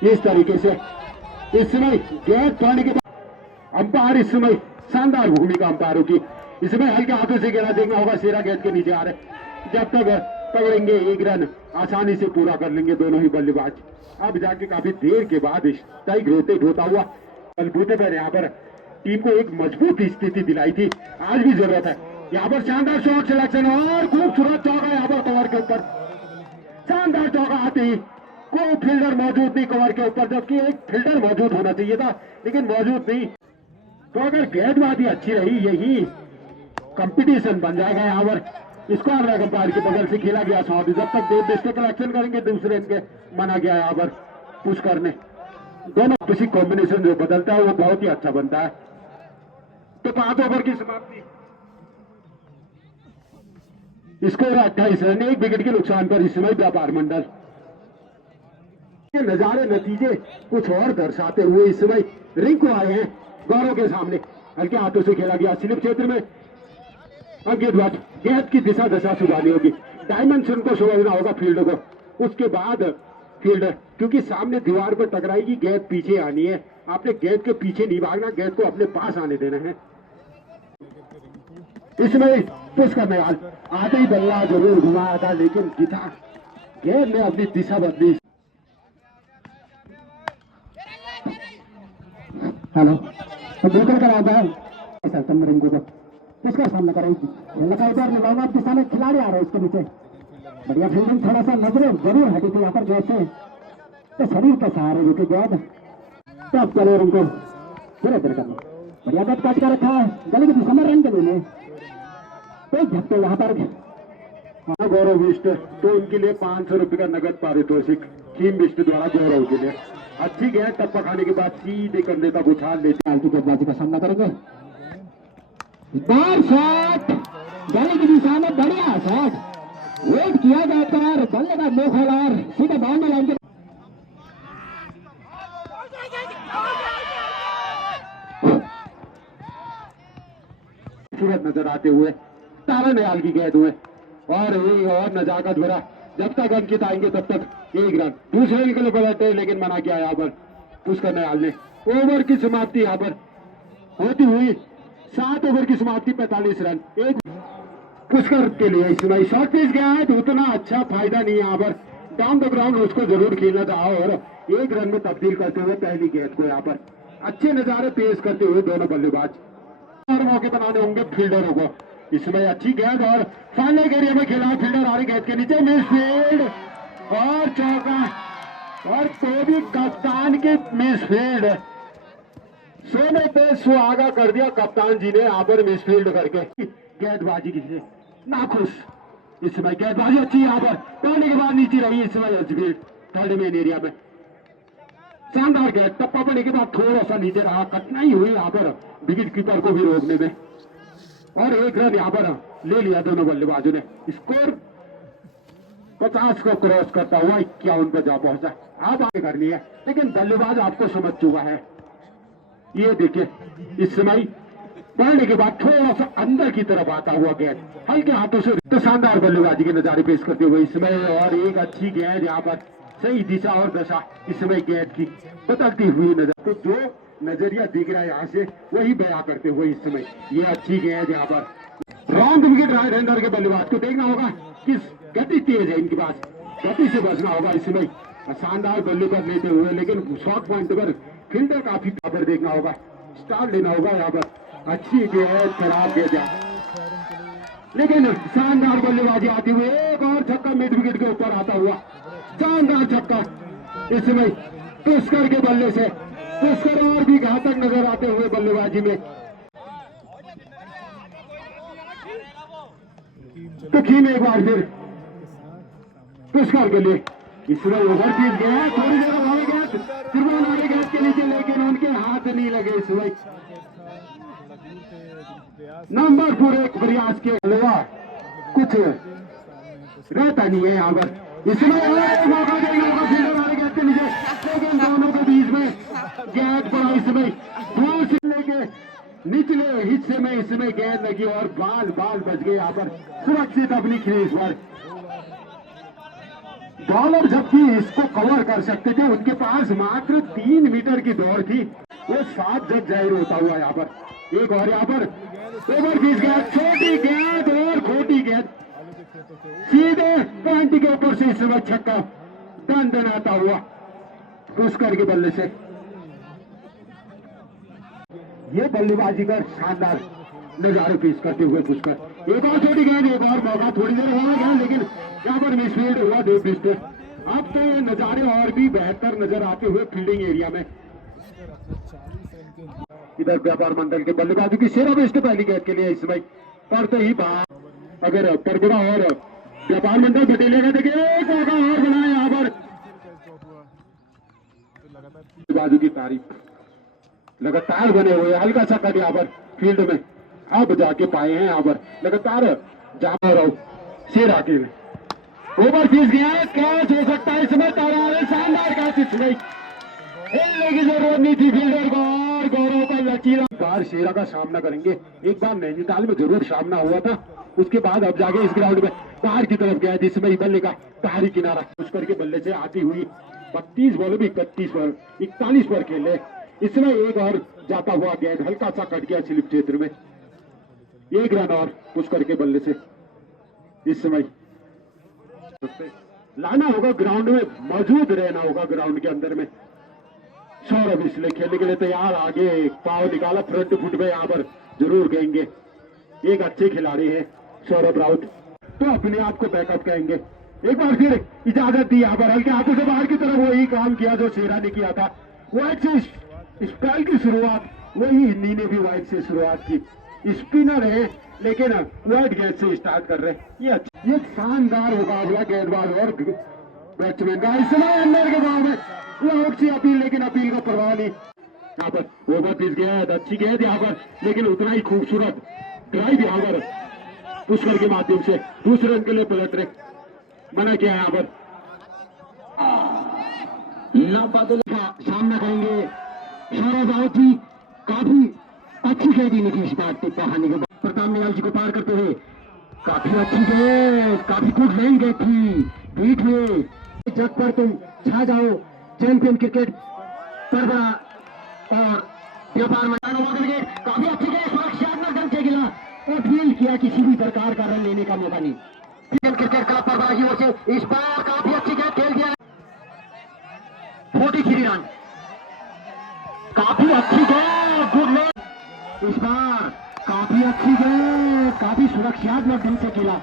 इस तरीके से। इस समय गेंद पड़ने के बाद अंपायर इस समय शानदार भूमिका अंपायरों की, इसमें हल्के हाथों से गेंद देखना होगा। शेरा गेंद के नीचे आ रहे, जब तक पकड़ेंगे एक रन आसानी से पूरा कर लेंगे दोनों ही बल्लेबाज। अब जाके काफी देर के बाद स्ट्राइक रोटेट होता हुआ बलबूते पर यहाँ पर टीम को एक मजबूत स्थिति दिलाई थी, आज भी जरूरत है। यहाँ पर शानदार शॉट सिलेक्शन और खूबसूरत चौका यहाँ पर कवर के ऊपर, शानदार चौका आते ही कोई फील्डर मौजूद नहीं कवर के ऊपर, जबकि एक फील्डर मौजूद होना चाहिए था लेकिन मौजूद नहीं। तो अगर गेंदबाजी अच्छी रही, यही कंपटीशन बन जाएगा यहाँ पर। स्क्वायर लेग अंपायर के बगल से खेला गया शॉट, जब तक दो बेस्ट कलेक्शन करेंगे दूसरे इनके मना गया यहाँ पर पुश करने। दोनों किसी कॉम्बिनेशन जो बदलता है वो बहुत ही अच्छा बनता है। तो 5 ओवर की समाप्ति, स्कोर 28 रन, 1 विकेट के नुकसान पर इस समय व्यापार मंडल। ये नजारे नतीजे कुछ और दर्शाते हुए इस समय रिंग को आए हैं गौरव के सामने। हल्के हाथों से खेला गया स्लिप क्षेत्र में अंकित भट्ट, गेंद की दिशा दशा सुधारनी होगी, डायमेंशन को समझना होगा फील्ड को। उसके बाद फील्ड, क्योंकि सामने दीवार पर टकराएगी, गेंद पीछे आनी है, आपने गेंद के पीछे नहीं भागना, गेंद को अपने पास आने देना है। इसमें पुश करने वाले आते ही बल्ला जरूर घुमाया था, लेकिन गीता गेंद ने अपनी दिशा बदली। हेलो, तो बिल्कुल कराता है रिंग को, किसका सामना करेंगे? लगा इधर लॉन्ग ऑफ दिशा में खिलाड़ी आ रहे हैं उसके नीचे, बढ़िया फील्डिंग, थोड़ा सा नजरें जरूर हटी थी यहाँ पर गेंद से, तो शरीर के सहारे रुके गेंद। तो अब चलो उनको धीरे धीरे करना, बढ़िया गेंद काट कर रखा है गली की दिशा में रन के लिए। तो झपटे यहाँ पर गौरव बिष्ट, तो उनके लिए 500 रुपए का नगद पारितोषिक टीम बिष्ट द्वारा गौरव के लिए। अच्छी गेंद टप्पा खाने के बाद सीधे कंधे तक उछाल लेते फालतू गेंदबाजी का सामना करेंगे। बार शॉट गली की दिशा में, बढ़िया शॉट, वेट किया जाकर बल्लेबाज नो खोला और सीधे बाउंड्री लाइन के खूबसूरत नजर आते हुए तारा निहाल की गेंद हुए और नजाकत भरा। जब तक अंकित आएंगे तब तक 1 रन, दूसरे के लिए बदलते, लेकिन मना किया यहाँ पर पुष्कर निहाल ने। ओवर की समाप्ति यहाँ पर होती हुई 7 ओवर की समाप्ति 45 रन, 1 पुष्कर के लिए। इसमें शॉर्ट पिच गया है तो उतना अच्छा फायदा नहीं है यहाँ पर, डाउन द ग्राउंड उसको जरूर खेलना था और 1 रन में तब्दील करते हुए पहली गेंद को यहाँ पर अच्छे नजारे पेश करते हुए दोनों बल्लेबाज और मौके बनाने होंगे फील्डरों को। इसमें अच्छी गेंद और फाइनल एरिया में खेला, फील्डर आ रही गेंद के नीचे, मिस फील्ड और चौका, और तो भी कप्तान की मिस फील्ड, सोने पे सुहागा कर दिया कप्तान जी ने यहाँ पर मिस फील्ड करके। गेंदबाजी की नाखुश, इसमें गेंदबाजी अच्छी यहाँ पर तोड़ने के बाद नीचे रही, इसमें फील्ड थर्ड मेन एरिया में शानदार गेंद, टप्पा पड़ने के बाद थोड़ा सा नीचे रहा, कठिनाई हुई यहाँ पर विकेट कीपर को भी रोकने में, और 1 रन यहाँ पर ले लिया दोनों बल्लेबाजों ने। स्कोर 50 को क्रॉस करता हुआ 51 पे जा पहुंचा। आप आगे करनी है, लेकिन बल्लेबाज आपको समझ चुका है। ये देखिए इस समय पढ़ने के बाद थोड़ा सा अंदर की तरफ आता हुआ गेंद हल्के हाथों से तो शानदार बल्लेबाजी के नजारे पेश करते हुए इसमें और एक अच्छी गेंद यहाँ पर सही दिशा और दशा इसमें गेंद की बदलती हुई नजर तो जो नजरिया दिख रहा है यहाँ से वही बयां करते हुए इस समय ये अच्छी गेंद यहाँ पर राउंड विकेट राइट हैंडर के बल्लेबाज को देखना होगा किस गति तेज है इनके पास गति से बचना होगा इस समय शानदार बल्ले पर लेते हुए लेकिन शॉर्ट पॉइंट पर फील्डर काफी पर देखना होगा स्टार्ट लेना होगा यहाँ पर अच्छी गेंद खराब गेंद लेकिन शानदार बल्लेबाजी आती हुई एक और छक्का मिड विकेट के ऊपर आता हुआ शानदार छक्का इस समय पुष्कर के बल्ले से पुष्कर और भी घातक नजर आते हुए बल्लेबाजी में तो खीम एक बार फिर पुष्कर के लिए इसमें ओवरपीच गया थोड़ी देर भागे गया त्रिभुवन वाले गेंद के नीचे लेकिन उनके हाथ नहीं लगे इस समय नंबर पूरे प्रयास के अलावा कुछ रहता नहीं है यहाँ पर इसमें मौका देना होगा फील्डर वाले गेंद के नीचे लेकिन दोनों के बीच में गेंद पड़ा इसमें दूसरे लेके निचले हिस्से में इसमें गेंद लगी और बाल बच गए यहाँ पर सुरक्षित अपनी क्रीज पर बॉलर जबकि इसको कवर कर सकते थे उनके पास मात्र 3 मीटर की दौड़ थी वो 7 जग जाहिर होता हुआ यहाँ पर एक और यहाँ पर ओवर पीस गेंद छोटी गेंद और खोटी गेंद सीधे पैंट के ऊपर से इस समय छक्का दन आता हुआ पुष्कर के बल्ले से ये बल्लेबाजी का शानदार नजारे पेश करते हुए पुष्कर एक और छोटी गेंद एक और मौका थोड़ी देर हो गया लेकिन यहाँ पर मिसफील्ड हुआ डेविस्ट अब तो ये नजारे और भी बेहतर नजर आते हुए फील्डिंग एरिया में इधर व्यापार मंडल के बल्लेबाजों की सेरा बेस्ट पहली गेंद के लिए इस समय पड़ते ही बाहर अगर परगुड़ा और व्यापार मंडल बटेले का देखिए एक मौका और बनाए यहाँ पर बाजू की तारीफ लगातार बने हुए हल्का सा कट यहाँ पर फील्ड में अब जाके पाए हैं यहाँ पर लगातार जा रहा शेर आके में ओवर पीस गया कैच हो सकता है इसमें तारा शानदार कैच इसमें खेलने की जरूरत नहीं थी फील्डर को और गौरव का लचीला बार शेरा का सामना करेंगे एक बार नैनीताल में जरूर सामना हुआ था उसके बाद अब जाके इस ग्राउंड में बाहर की तरफ गया जिसमें बल्ले का बाहरी किनारा पुष्कर के बल्ले से आती हुई 32 बॉल में 41 पर खेले इसमें एक और जाता हुआ गेंद हल्का सा कट गया स्लिप क्षेत्र में एक रन और पुष्कर के बल्ले से इस समय लाना होगा ग्राउंड में मौजूद रहना होगा ग्राउंड के अंदर में सौरभ इसलिए खेलने के लिए तैयार आगे पाव निकाला फ्रंट फुट में यहाँ पर जरूर कहेंगे एक अच्छे खिलाड़ी है सौरभ राउत तो अपने आप को बैकअप कहेंगे एक बार फिर इजाजत दी यहाँ पर हल्के हाथों से बाहर की तरफ वही काम किया जो शेरा ने किया था वाइट से स्पेल की शुरुआत वही हिन्दी ने भी वाइट से शुरुआत की स्पिनर है लेकिन वाइट गेंद से स्टार्ट कर रहे ये शानदार मुकाबला गेंदबाज और बैट्समैन का इस समय अंदर के गांव में आउट से अपील लेकिन अपील का प्रभाव नहीं यहाँ पर ओवर पिच गेंद अच्छी गेंद यहाँ पर लेकिन उतना ही खूबसूरत ड्राइव यहाँ पर पुष्कर के माध्यम से दूसरे रन के लिए पलट रहे मना किया यहाँ पर का सामना करेंगे सौरभ राउत जी काफी अच्छी गेंद इनकी इस बात पे कहानी के प्रताप निहाल जी को पार करते हुए काफी अच्छी गेंद काफी गुड लाइन गेंद थी बीट में जग पर तुम छा जाओ चैंपियन क्रिकेट पर बड़ा और व्यापार में काफी अच्छी गेंद सुरक्षात्मक ढंग से गिरा और फील किया किसी भी प्रकार का रन लेने का मौका नहीं क्रिकेट क्लब पर बाजियों से इस बार काफी अच्छी गेंद खेल दिया 43 रन काफी अच्छी गेंद गुड लेग इस बार काफी अच्छी गेंद काफी सुरक्षात्मक ढंग से खेला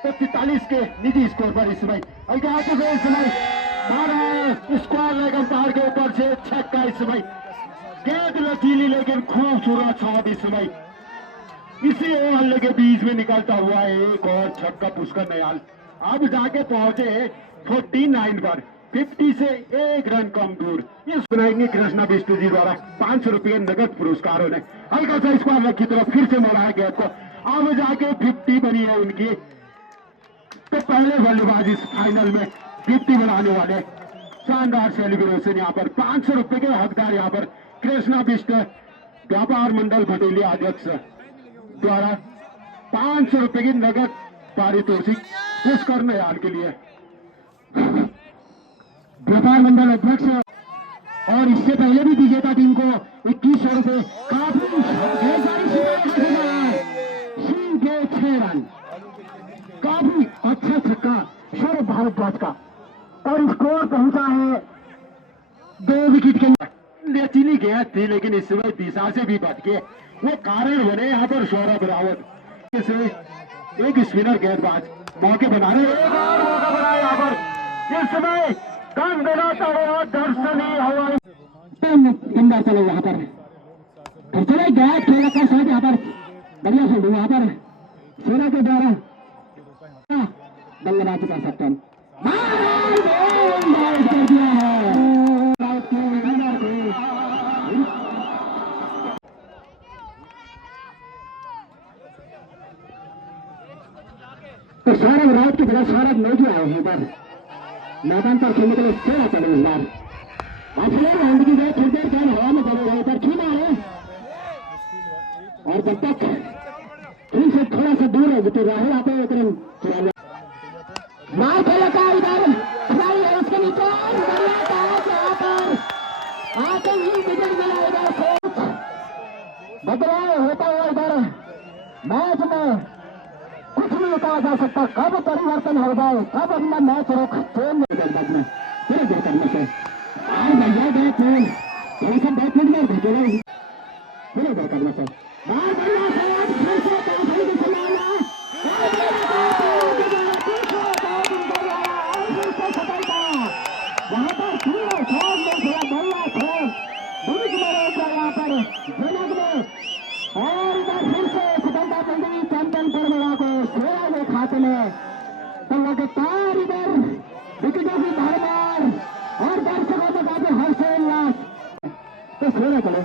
तो 43 के निजी स्कोर पर इस समय इस समय स्क्वायर लेग अंपायर के ऊपर से छक्का इस समय गेंद लचीली लेकिन खूबसूरत शॉट इस समय इसी हल्ले के बीच में निकलता हुआ एक और छक्का पुष्कर नयाल अब जाके पहुंचे 49 पर 50 से एक रन कम दूर ये सुनाएंगे कृष्णा बिष्टू जी द्वारा 500 रुपये नगद पुरस्कार उन्हें हल्का सा स्क्वायर की तरफ फिर से मोड़ा है गेंद को अब जाके 50 बनी है उनकी तो पहले बल्लेबाज इस फाइनल में 50 बनाने वाले शानदार सेलिब्रेशन यहाँ पर 500 रुपए के हकदार यहाँ पर कृष्णा बिष्ट व्यापार मंडल भटेलिया अध्यक्ष द्वारा 500 रुपए की नगद पारितोषिक पुरस्कार नयार के लिए। व्यापार मंडल अध्यक्ष और इससे पहले भी विजेता टीम को 2100 रुपए, काफी सिंह के 6 रन, काफी अच्छा छक्का सौरभ भारद्वाज का, और स्कोर पहुंचा है 2 विकेट के लिए। चीनी गया थी लेकिन इस समय दिशा से भी बच के वो कारण बने यहाँ पर सौरभ रावत से एक स्पिनर गेंदबाज मौके बना रहे हैं, मौका बना यहाँ पर इस समय काम बनाता हुआ दर्शनीय हवा इंदर चले यहाँ पर, फिर चले गया खेल का साइड यहाँ पर बढ़िया से यहाँ पर सेना के द्वारा बल्लेबाजी कर सकते हैं। कर दिया है तो सौरभ राउत की जगह सौरभ नेगी आए हैं इधर मैदान पर खेलने के लिए। सेना चले इस बार पिछले राउंड की गए थोड़ी देर गेंद हवा में चले रहे पर क्यों मारे, और जब तक टीम से थोड़ा सा दूर है तो राहुल आते हुए क्रम चुरा लिया। मार खेला का इधर है उसके नीचे आते ही बिगड़ गया इधर कोच बदलाव होता हुआ इधर मैच में कुछ नहीं कहा जा सकता, कब परिवर्तन हो जाए, कब अपना मैच रोक चेंज में पूरे देर करने से आज भैया गए खेल थोड़ा सा बैटमिंटन में भेजे पूरे देर करने से बार बढ़िया से आज फिर से कहीं भी संभालना वहां पर पूरा शॉट में थोड़ा बल्ला खेल बीच में रोक यहाँ पर जनक में, और इधर फिर से सफलता मिल गई चैंपियन फॉर्मूला को सेना के खाते में। तो लगातार इधर विकेटों की भरमार और दर्शकों को काफी हर्षोल्लास, तो सेना चलो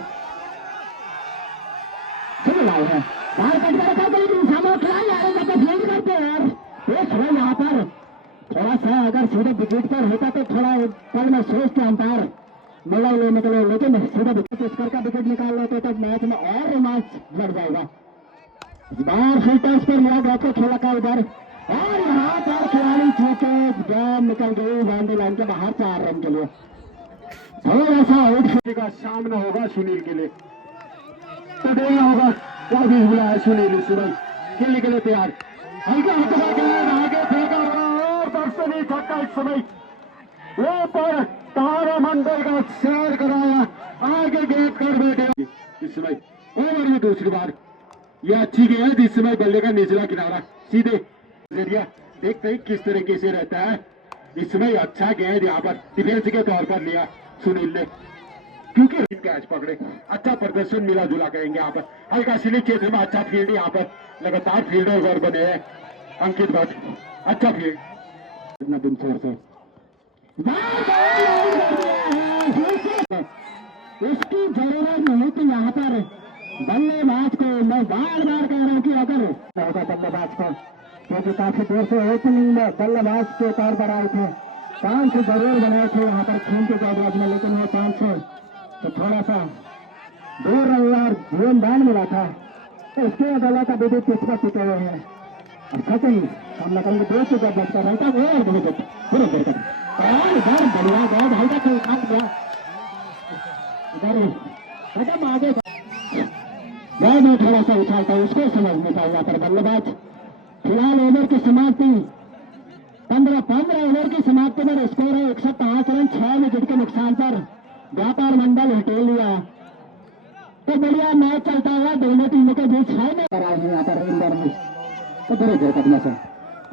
चल रहा है बाहर कट कर रखा लेकिन सामने खिलाई आ रहे तो फील्ड करते हैं यार। एक है यहाँ पर थोड़ा सा अगर सीधे विकेट पर होता तो थोड़ा पल में सोच के अंपायर मलाई लेने के लिए, लेकिन सीधा विकेट स्कोर का विकेट निकाल लेते तब मैच में और रोमांच बढ़ जाएगा। इस बार फिल्टर्स पर मेरा गौर को खेला का उधर, और यहाँ पर खिलाड़ी चूके गेंद निकल गई बाउंड्री लाइन के बाहर 4 रन के लिए। थोड़ा सा आउट का सामना होगा सुनील के लिए, तो देखना होगा क्या भी हुआ है। सुनील इस समय खेलने के लिए तैयार, हल्का हल्का गेंद आगे फेंका और दर्शनीय छक्का इस समय वो पर तारामंडल का शेयर कराया, आगे गेंद कर बैठे इस समय ओवर में दूसरी बार। यह अच्छी गेंद इस समय बल्ले का निचला किनारा सीधे जरिया, देखते ही किस तरीके से रहता है। इस समय अच्छा गेंद यहाँ पर डिफेंस के तौर पर लिया सुनील ने, क्योंकि कैच पकड़े, अच्छा प्रदर्शन मिला जुला कहेंगे यहाँ पर। हल्का सिली क्षेत्र में अच्छा फील्ड यहाँ पर लगातार फील्डर बने हैं अंकित भट्ट, अच्छा फील्ड दिन से उसकी जरूरत नहीं थी यहाँ पर बल्लेबाज को। मैं बार बार कह रहा हूँ कि अगर होगा बल्लेबाज को, क्योंकि काफी देर से ओपनिंग में बल्लेबाज के तौर पर आए थे, 5 जरूर बनाए थे यहाँ पर खून के गेंदबाज में, लेकिन वो 5 तो थोड़ा सा दूर रहे और जीवनदान मिला था। तो इसके अदालत अभी भी पिच पर टिके हुए हैं और सेकंड सामना करेंगे 2 से जब बचता रहता है वो पूरे देर तक और इधर बढ़िया गया हल्का से उठान गया इधर कदम आगे में थोड़ा सा उछालता है, उसको समझ नहीं पाया पर बल्लेबाज। फिलहाल ओवर की समाप्ति 15 ओवर की समाप्ति में स्कोर है 105 रन 6 विकेट के नुकसान पर व्यापार मंडल हटेल लिया। तो बढ़िया मैच चलता हुआ दोनों टीमों के बीच है यहाँ पर इंदौर में, तो बड़े देर करने से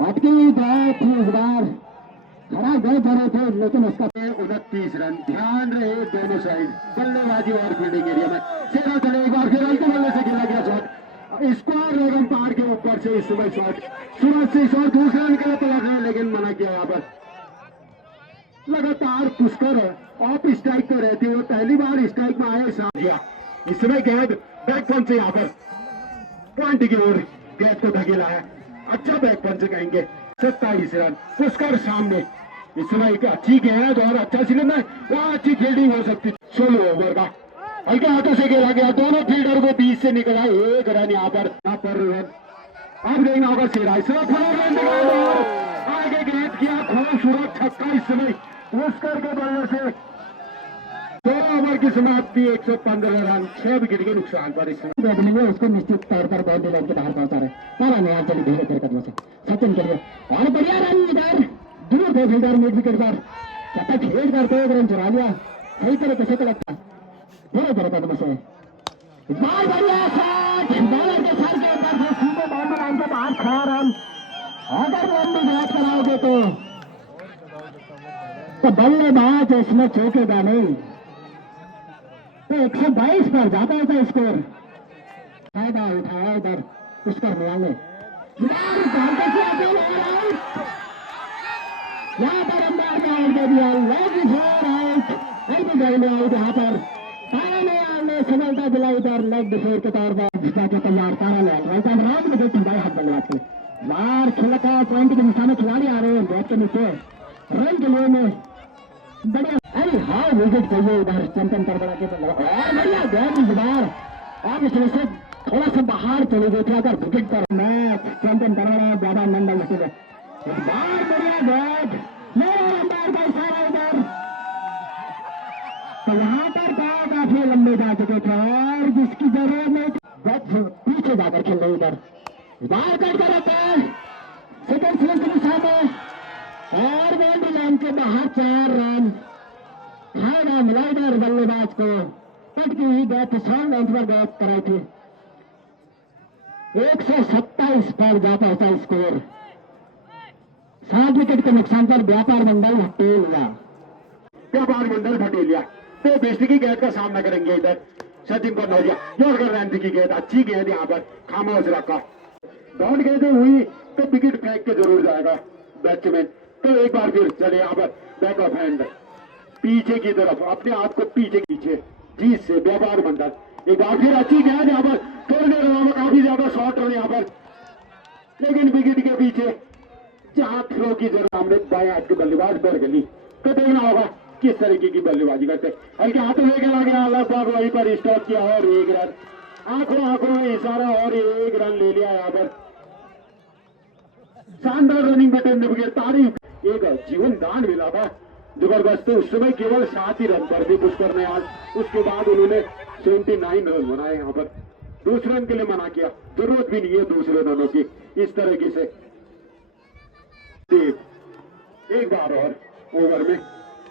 अटकी गए थी इस बार, खड़ा गए भरे थे लेकिन उसका 29 रन। ध्यान रहे दोनों साइड बल्लेबाजी और फील्डिंग एरिया में सेना चले एक बार फिर हल्के बल्ले से गिरा गया शॉट, स्क्वायर रेगम पार के ऊपर से इस समय शॉट सूरज से शॉट दूसरे रन के लिए पलट रहे लेकिन मना किया यहाँ पर। लगातार पुष्कर ऑफ स्ट्राइक पर रहते हुए पहली बार स्ट्राइक में आए साथ इस समय गेंद बैक पंच से यहाँ पर पॉइंट की ओर गेंद को धकेला है, अच्छा बैक पंच कहेंगे। 27 रन पुष्कर सामने इस समय एक अच्छी गेंद और अच्छा सिलेंडर, वहां अच्छी फील्डिंग हो सकती। 16 ओवर का हल्के हाथों से खेला गया, दोनों फील्डर को बीच से निकला, एक रन यहाँ पर अब देखना होगा सीधा इस समय आगे गेंद किया खूबसूरत छक्का इस समय पुष्कर के बल्ले से 16 ओवर की समाप्ति 115 रन 6 विकेट के नुकसान पर इस ओपनिंग में उसको निश्चित तौर पर बहुत दिलों के बाहर पहुंचा रहे तारा नहीं आप चली धीरे धीरे कदमों से सचिन के लिए और बढ़िया रन इधर दूर थे फील्डर मिड विकेट पर चप्पा खेल करते एक रन चुरा लिया सही तरीके से लगता धीरे धीरे कदमों से बाल बढ़िया शॉट बॉलर के सर के ऊपर से सीधे बाउंड्री लाइन के बाहर 6 रन अगर लंबी बैट कराओगे तो बल्लेबाज इसमें चौकेगा नहीं तो 122 पर जाता है तो स्कोर फायदा उठाया इधर पुष्कर मियाल ने यहाँ पर अंदर में आउट दे दिया लेग आउट आउट यहाँ पर तारा ने आने सफलता दिलाई इधर लेग डिफेयर के तौर पर जिसका के तैयार तारा ने राइट हैंड राउंड में देखी बाई हाथ बल्लेबाज के बार खेल का पॉइंट के निशान में खिलाड़ी आ रहे हैं बैट के नीचे रन के लिए में बढ़िया अरे हाँ विकेट चाहिए इधर चैंपियन पर बड़ा के और बढ़िया बैट इस बार और इसमें से थोड़ा सा बाहर चले गए थे अगर विकेट पर मैच चैंपियन करवा रहे हैं ज्यादा मंडल इस बार बढ़िया बैट मेरा अंदर का इशारा इधर तो यहाँ पर काफी लंबे जा चुके थे और जिसकी जरूरत नहीं बैट पीछे जाकर खेल रहे इधर बाहर कट कर रखा है सेकंड स्लिप के सामने और बाउंड्री लाइन के बाहर 4 रन फायदा मिला इधर बल्लेबाज को पटकी हुई बैट स्ट्रॉन्ग लाइन पर बैट कराई थी 127 पर जाता होता स्कोर 7 विकेट के नुकसान पर व्यापार मंडल हटेलिया व्यापार मंडल भटेलिया तो बेस्टी की गेंद का सामना करेंगे इधर सचिन को नौरिया जोड़कर रन की गेंद अच्छी गेंद यहाँ पर खामोश रखा डाउन गेंद हुई तो विकेट फेंक के जरूर जाएगा बैट्समैन तो एक बार फिर चले यहाँ पर बैक ऑफ हैंड पीछे की तरफ अपने आप को पीछे जीत से व्यापार मंडल एक बार फिर अच्छी गेंद यहाँ पर थोड़ी देर में काफी ज्यादा शॉर्ट रन यहाँ पर लेकिन विकेट के पीछे जहां थ्रो की जरूरत हमने बाएं हाथ के बल्लेबाज बढ़ गई तो देखना होगा किस तरीके की बल्लेबाजी करते हल्के हाथों में खेला गया लगभग वहीं पर स्टॉप किया और 1 रन आंखों में इशारा और 1 रन ले लिया यहाँ पर शानदार रनिंग बटन बगैर तारीफ एक जीवन दान मिला था जबरदस्त उस समय केवल 7 ही रन पर थे पुष्कर ने आज उसके बाद उन्होंने 79 रन बनाए यहाँ पर दूसरे रन के लिए मना किया जरूरत भी नहीं है दूसरे रनों की इस तरीके से एक बार और ओवर में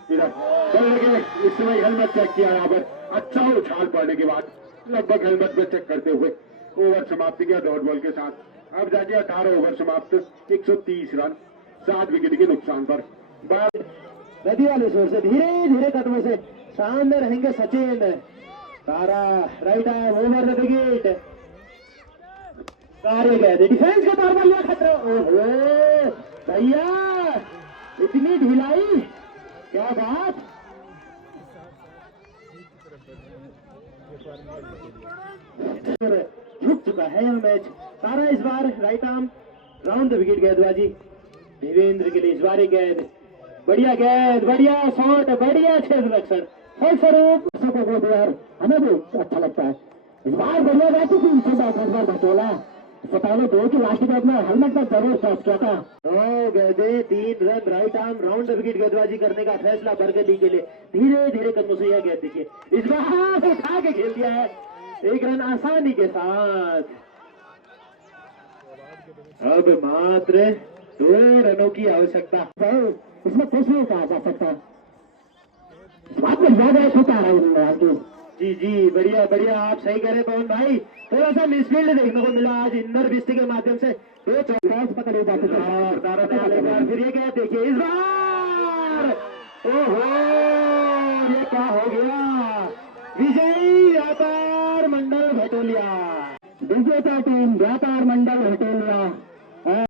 इधर बल्ले के इस समय हेलमेट चेक किया यहाँ पर अच्छा उछाल पड़ने के बाद लगभग हेलमेट में चेक करते हुए ओवर समाप्ति किया डॉट बॉल के साथ अब जाके 18 ओवर समाप्त 130 रन 7 विकेट के नुकसान पर नदी वाले शोर से धीरे धीरे कदमों से सामने रहेंगे Sachin Tara right arm over the wicket कार्य गए डिफेंस के तौर पर लिया खतरा ओहो भैया इतनी ढिलाई क्या बात झुक चुका है यह मैच तारा इस बार right arm round the wicket गेंदबाजी देवेंद्र के लिए इस बार गेंद बढ़िया गेंद बढ़िया शॉट बढ़िया क्षेत्ररक्षण फलस्वरूप यार हमें भी अच्छा लगता है इस बार बढ़िया बैठी थी बटोला इससे पहले 2 की लास्ट गेंद में हेलमेट पर जरूर टच किया था 2 गेंदे 3 run right arm round wicket गेंदबाजी करने का फैसला बरगली के लिए धीरे धीरे कदमों से यह गेंद देखिए इस बार उठा के खेल दिया है 1 रन आसानी के साथ अब मात्र 2 रनों की आवश्यकता इसमें कुछ नहीं कहा जा सकता बात में ज्यादा होता है जी जी बढ़िया बढ़िया आप सही कह रहे पवन भाई थोड़ा सा मिसफील्ड देखने को मिला आज इंदर बिस्ती के माध्यम से 2 चौकास पकड़े जाते थे फिर ये क्या देखिए इस बार ओहो ये क्या हो गया विजयी व्यापार मंडल भटोलिया विजेता टीम व्यापार मंडल भटोलिया